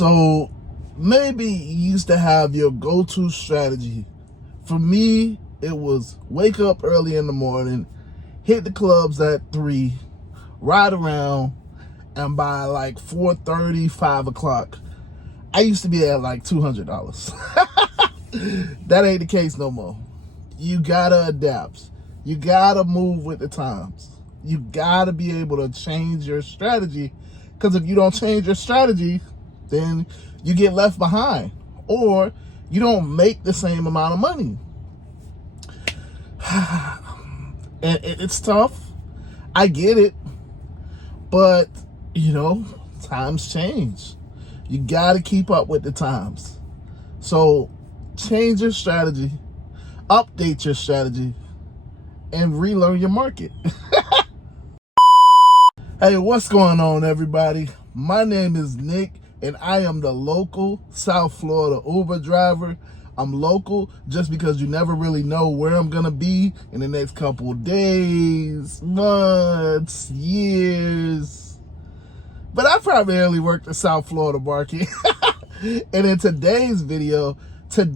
So maybe you used to have your go-to strategy. For me, it was wake up early in the morning, hit the clubs at 3, ride around, and by like 4:30, 5 o'clock, I used to be at like $200. That ain't the case no more. You gotta adapt. You gotta move with the times. You gotta be able to change your strategy, because if you don't change your strategy, then you get left behind, or you don't make the same amount of money. And it's tough. I get it. But, times change. You got to keep up with the times. So change your strategy, update your strategy, and relearn your market. Hey, what's going on, everybody? My name is Nick, and I am the local South Florida Uber driver. I'm local just because you never really know where I'm going to be in the next couple of days, months, years. But I primarily work the South Florida market. And in today's video,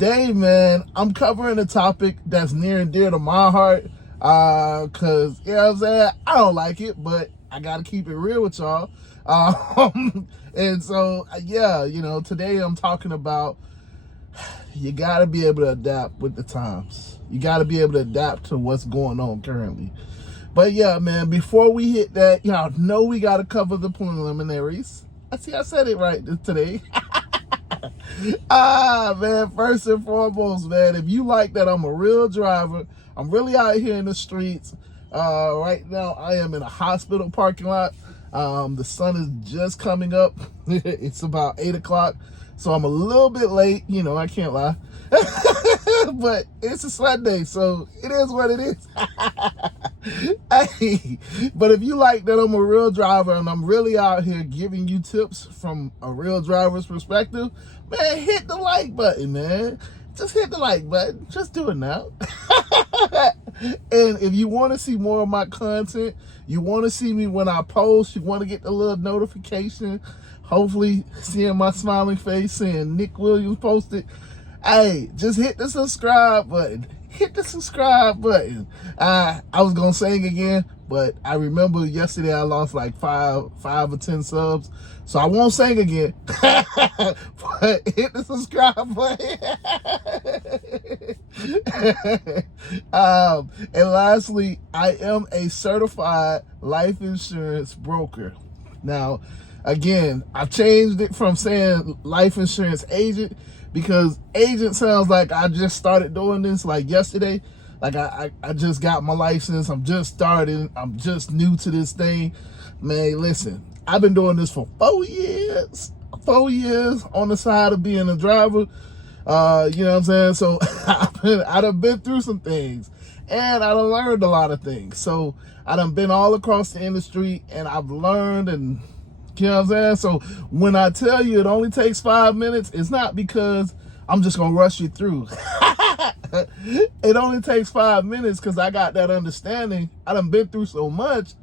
man, I'm covering a topic that's near and dear to my heart. Because, you know what I'm saying? I don't like it, but I got to keep it real with y'all. And so, today I'm talking about you got to be able to adapt with the times. You got to be able to adapt to what's going on currently. But yeah, man, before we hit that, y'all know we got to cover the preliminaries. I said it right today. Man, first and foremost, man, if you like that I'm a real driver, I'm really out here in the streets. Right now, I am in a hospital parking lot. The sun is just coming up. It's about 8 o'clock. So I'm a little bit late, I can't lie. But it's a Sunday, so it is what it is. Hey, but if you like that I'm a real driver and I'm really out here giving you tips from a real driver's perspective, man, hit the like button, man. Just hit the like button. Just do it now. And if you want to see more of my content, you want to see me when I post, you want to get the little notification, hopefully seeing my smiling face saying Nick Williams posted, hey, just hit the subscribe button. Hit the subscribe button. I was going to sing again, but I remember yesterday I lost like 5 or 10 subs. So I won't sing again. But hit the subscribe button. And lastly, I am a certified life insurance broker. Now, again, I've changed it from saying life insurance agent, because agent sounds like I just started doing this like yesterday. Like I just got my license. I'm just starting. I'm just new to this thing. Man, listen, I've been doing this for 4 years. 4 years on the side of being a driver. You know what I'm saying? So I done been through some things, and I done learned a lot of things. So I done been all across the industry, and I've learned, and you know what I'm saying? So when I tell you it only takes 5 minutes, it's not because I'm just going to rush you through. It only takes 5 minutes because I got that understanding. I done been through so much.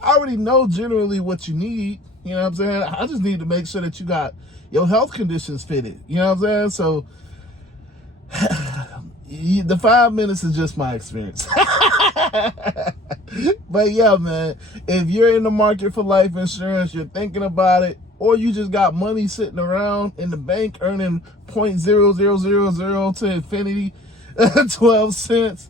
I already know generally what you need. You know what I'm saying? I just need to make sure that you got your health conditions fitted. You know what I'm saying? So the 5 minutes is just my experience. But yeah, man, if you're in the market for life insurance, you're thinking about it, or you just got money sitting around in the bank earning 0.0000 to infinity, 12 cents,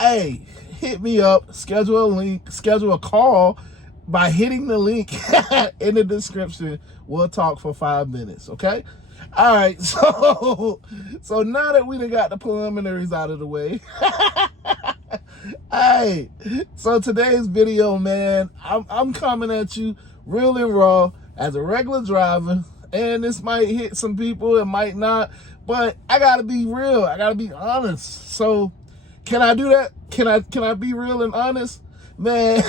hey, hit me up, schedule a call by hitting the link in the description. We'll talk for 5 minutes, okay? All right, so now that we done got the preliminaries out of the way, hey, so today's video, man, I'm coming at you real and raw as a regular driver, and this might hit some people, it might not, but I gotta be real, I gotta be honest. So can I do that? Can I be real and honest? Man,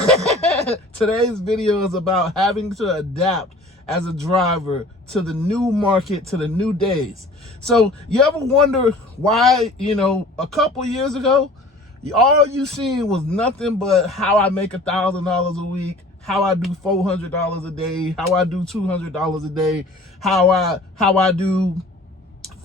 today's video is about having to adapt as a driver to the new market, to the new days. So you ever wonder why, a couple years ago, all you seen was nothing but how I make $1,000 a week, how I do $400 a day, how I do $200 a day, how I do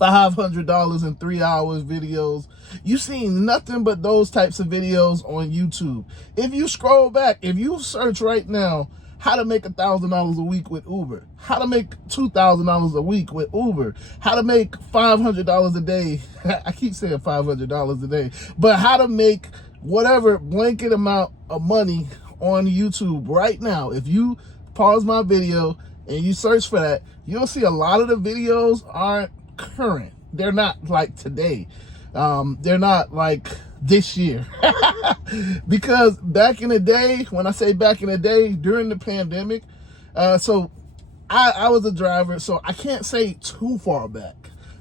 $500 in 3 hours videos. You've seen nothing but those types of videos on YouTube. If you scroll back, if you search right now, how to make $1,000 a week with Uber, how to make $2,000 a week with Uber, how to make $500 a day. I keep saying $500 a day, but how to make whatever blanket amount of money on YouTube right now. If you pause my video and you search for that, you'll see a lot of the videos aren't current. They're not like today. They're not like this year. Because back in the day, when I say back in the day, during the pandemic, so I was a driver, so I can't say too far back.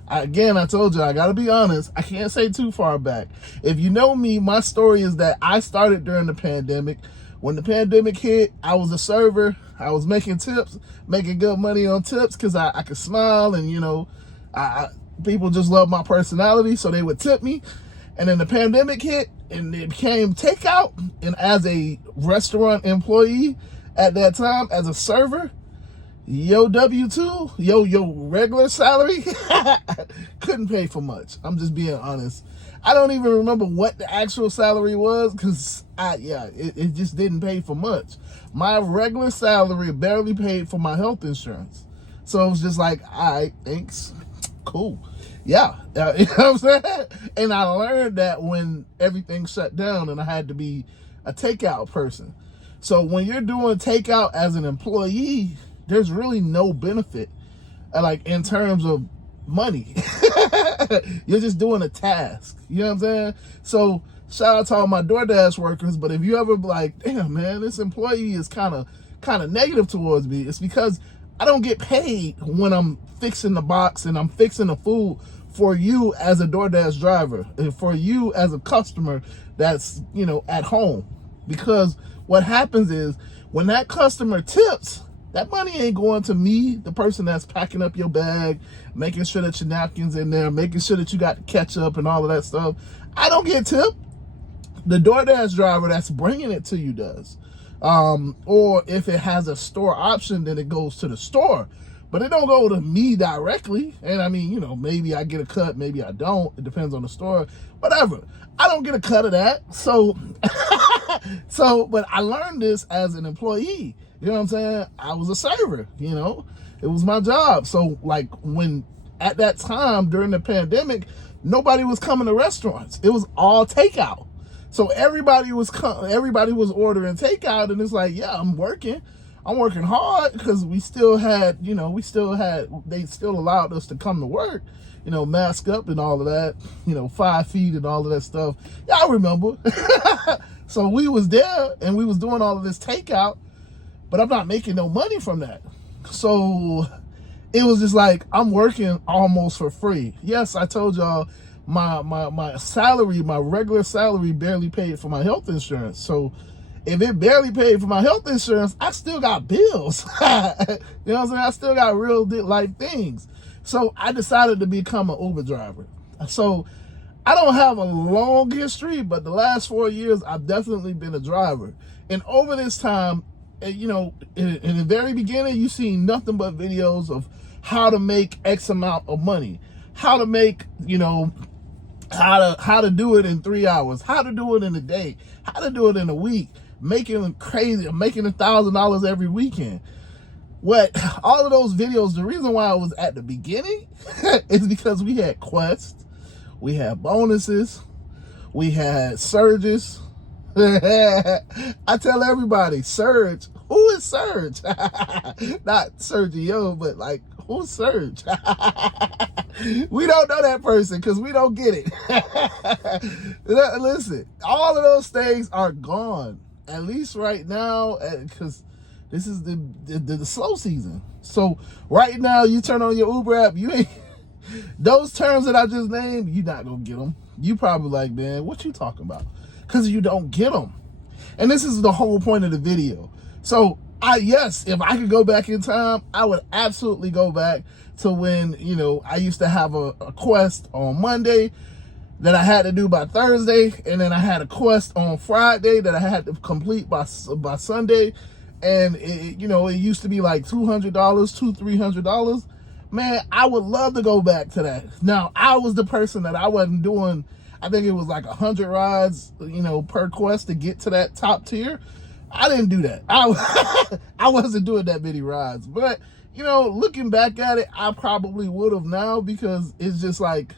Again, I told you, I gotta be honest, I can't say too far back. If you know me, my story is that I started during the pandemic. When the pandemic hit, I was a server. I was making tips, making good money on tips because I could smile, and, you know, people just love my personality, so they would tip me. And then the pandemic hit, and it became takeout. And as a restaurant employee at that time, as a server, your W-2, your regular salary couldn't pay for much. I'm just being honest. I don't even remember what the actual salary was, because it just didn't pay for much. My regular salary barely paid for my health insurance. So it was just like, all right, thanks, cool. Yeah, you know what I'm saying? And I learned that when everything shut down and I had to be a takeout person. So when you're doing takeout as an employee, there's really no benefit, like in terms of money. You're just doing a task. You know what I'm saying? So shout out to all my DoorDash workers. But if you ever be like, damn man, this employee is kind of negative towards me, it's because I don't get paid when I'm fixing the box and I'm fixing the food for you as a DoorDash driver and for you as a customer that's, you know, at home. Because what happens is when that customer tips, that money ain't going to me, the person that's packing up your bag, making sure that your napkin's in there, making sure that you got the ketchup and all of that stuff. I don't get tipped. The DoorDash driver that's bringing it to you does. Or if it has a store option, then it goes to the store. But it don't go to me directly. And I mean, you know, maybe I get a cut, maybe I don't. It depends on the store. Whatever. I don't get a cut of that. So, but I learned this as an employee. You know what I'm saying? I was a server, you know. It was my job. So, like, when at that time during the pandemic, nobody was coming to restaurants. It was all takeout. So everybody was ordering takeout, and it's like, yeah, I'm working hard, because we still had, you know, they still allowed us to come to work, you know, mask up and all of that, you know, 5 feet and all of that stuff. Y'all remember? So we was there and we was doing all of this takeout, but I'm not making no money from that. So it was just like, I'm working almost for free. Yes, I told y'all my salary, my regular salary barely paid for my health insurance. So if it barely paid for my health insurance, I still got bills. You know what I'm saying? I still got real life things. So I decided to become an Uber driver. So I don't have a long history, but the last 4 years, I've definitely been a driver. And over this time, you know, in the very beginning, you seen nothing but videos of how to make X amount of money, how to make, you know, how to do it in 3 hours, how to do it in a day, how to do it in a week, making $1,000 every weekend. What all of those videos, the reason why I was at the beginning is because we had quests, we had bonuses, we had surges. I tell everybody, Surge. Who is Surge? Not Sergio, but like, who's Surge? We don't know that person because we don't get it. Listen, all of those things are gone, at least right now, because this is the slow season. So right now, you turn on your Uber app, you ain't those terms that I just named, you're not gonna get them. You probably like, man, what you talking about? Because you don't get them. And this is the whole point of the video. So yes, if I could go back in time, I would absolutely go back to when, you know, I used to have a quest on Monday that I had to do by Thursday, and then I had a quest on Friday that I had to complete by Sunday, and it used to be like $200, $300. Man, I would love to go back to that. Now, I was the person that I wasn't doing. I think it was like 100 rides, per quest to get to that top tier. I didn't do that. I wasn't doing that many rides. But, looking back at it, I probably would have now, because it's just like,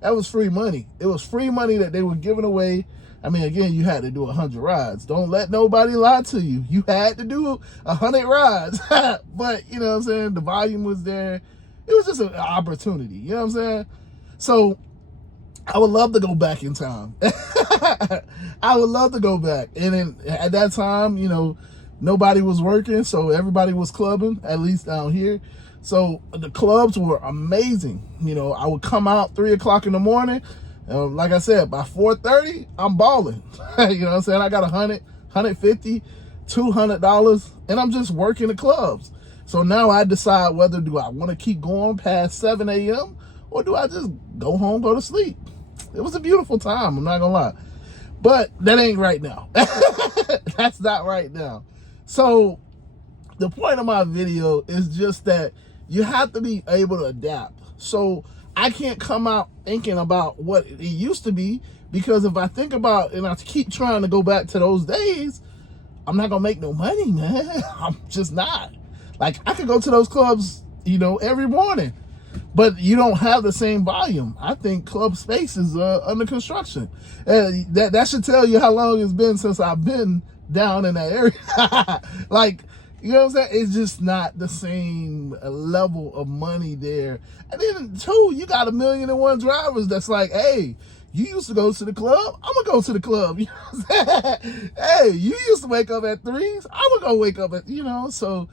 that was free money. It was free money that they were giving away. I mean, again, you had to do 100 rides. Don't let nobody lie to you. You had to do 100 rides. But, you know what I'm saying? The volume was there. It was just an opportunity. You know what I'm saying? So I would love to go back in time. I would love to go back. And then at that time, nobody was working, so everybody was clubbing, at least down here. So the clubs were amazing. I would come out 3 o'clock in the morning. Like I said, by 4:30, I'm balling. You know what I'm saying? I got $100, $150, $200, and I'm just working the clubs. So now I decide whether do I want to keep going past 7 a.m. or do I just go home, go to sleep. It was a beautiful time, I'm not gonna lie. But that ain't right now. That's not right now. So the point of my video is just that you have to be able to adapt. So I can't come out thinking about what it used to be, because if I think about and I keep trying to go back to those days, I'm not gonna make no money, man. I'm just not. Like, I could go to those clubs, every morning, but you don't have the same volume. I think club space is under construction. That should tell you how long it's been since I've been down in that area. Like, you know what I'm saying? It's just not the same level of money there. And then, too, you got 1,000,001 drivers that's like, hey, you used to go to the club, I'm gonna go to the club. You know what I'm saying? Hey, you used to wake up at 3s, I'm gonna go wake up at, so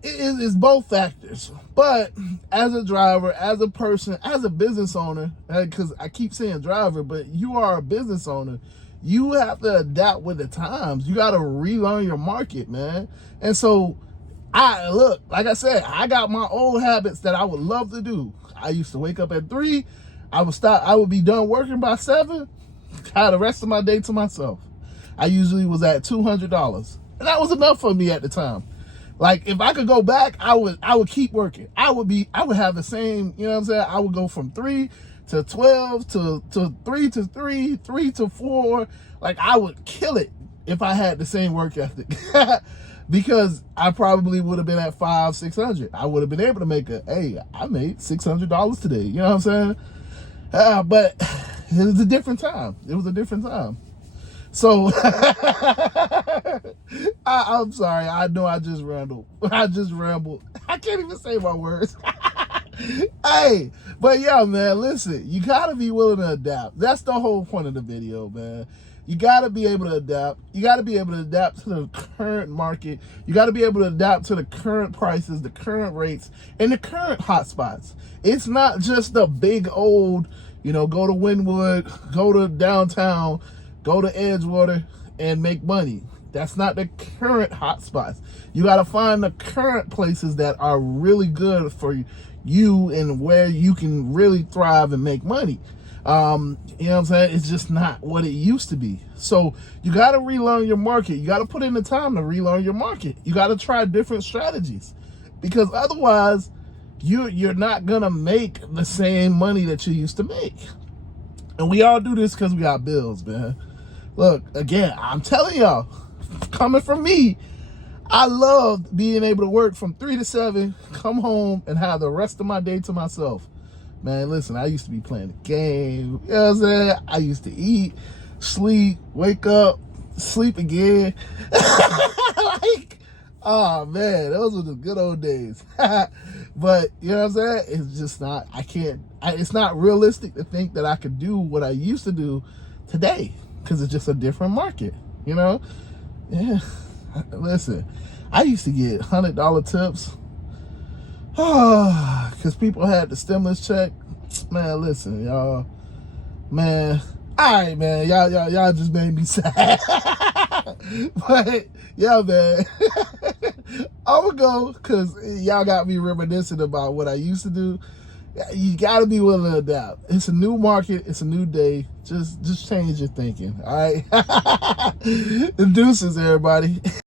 it's both factors. But as a driver, as a person, as a business owner, because I keep saying driver, but you are a business owner, you have to adapt with the times. You got to relearn your market, man. And so like I said, I got my old habits that I would love to do. I used to wake up at 3. I would be done working by 7, had the rest of my day to myself. I usually was at $200, and that was enough for me at the time. Like, if I could go back, I would keep working. I would have the same, you know what I'm saying? I would go from 3 to 12 to 3 to 3, 3 to 4. Like, I would kill it if I had the same work ethic. Because I probably would have been at 500, 600. I would have been able to make I made $600 today. You know what I'm saying? But it was a different time. It was a different time. So I'm sorry. I know I just rambled. I can't even say my words. Hey, but yeah, man, listen, you gotta be willing to adapt. That's the whole point of the video, man. You gotta be able to adapt. You gotta be able to adapt to the current market. You gotta be able to adapt to the current prices, the current rates, and the current hotspots. It's not just the big old, go to Wynwood, go to downtown, go to Edgewater, and make money. That's not the current hotspots. You got to find the current places that are really good for you and where you can really thrive and make money. You know what I'm saying? It's just not what it used to be. So you got to relearn your market. You got to put in the time to relearn your market. You got to try different strategies, because otherwise you're not going to make the same money that you used to make. And we all do this because we got bills, man. Look, again, I'm telling y'all, coming from me, I loved being able to work from 3 to 7, come home, and have the rest of my day to myself. Man, listen, I used to be playing the game. You know what I'm saying? I used to eat, sleep, wake up, sleep again. Oh, man, those were the good old days. But, you know what I'm saying? It's just not, it's not realistic to think that I could do what I used to do today, because it's just a different market, Yeah. Listen, I used to get $100 tips because people had the stimulus check. Man, listen, y'all. Man, all right, man. Y'all just made me sad. But, yeah, man. I'm going to go because y'all got me reminiscing about what I used to do. You got to be willing to adapt. It's a new market. It's a new day. Just change your thinking, all right? Deuces, everybody.